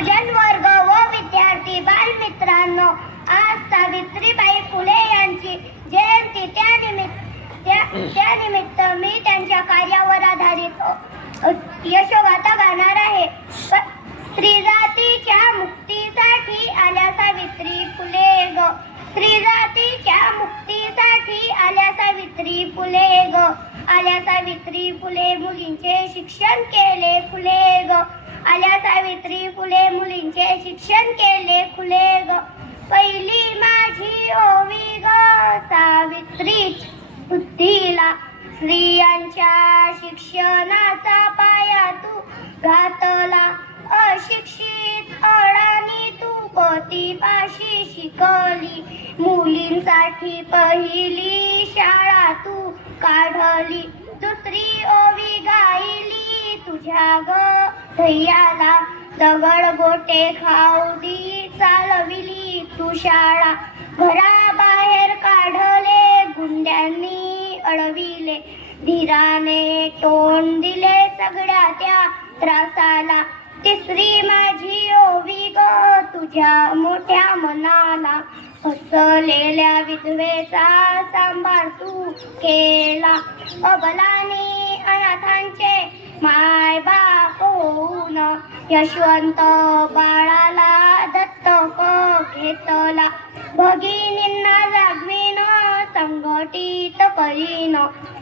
जनवर्ग व विद्यार्थी बालमित्रांनो, आज सावित्रीबाई फुले यांची जयंती त्यानिमित्त मी त्यांच्या कार्यावर आधारित यशोगाथा गाणार आहे. स्त्रीजातीच्या मुक्तीसाठी आल्या सावित्री फुले ग, स्त्रीजातीच्या मुक्तीसाठी आल्या सावित्री फुले ग, आल्या सावित्री फुले मुलींचे शिक्षण केले फुले ग, आल्या सावित्री फुले मुलींचे शिक्षण केले फुले ग. पहिली माझी ओवी ग सावित्रीच बुद्धीला, स्त्रियांच्या शिक्षणाचा पाया तू घातला. अशिक्षित अडाणी तू पोतीपाशी शिकवली, मुलींसाठी पहिली शाळा तू काढली. दुसरी ओवी गायली तुझ्या ग ध्येयाला, दगड गोटे खाऊ दी चालविली तू शाळा. घराबाहेर काढले गुंड्यांनी अडविले, धीराने तोंड दिले सगळ्या त्या त्रासाला. तिसरी माझी ओवी ग तुझ्या मोठ्या मनाला, हसलेल्या विधवेचा सांभाळ तू केला. अबलाने अनाथांचे माय बाप होऊन यशवंत बाळाला दत्तक घेतला. भगिनींना जागविन संघटित करीन,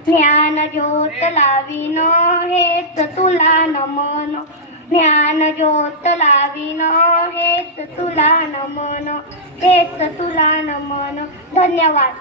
ज्ञान ज्योत लावीन हेच तुला नमन, ज्ञान ज्योत लावीन हेच तुला नमन, हेच तुला नमन. धन्यवाद.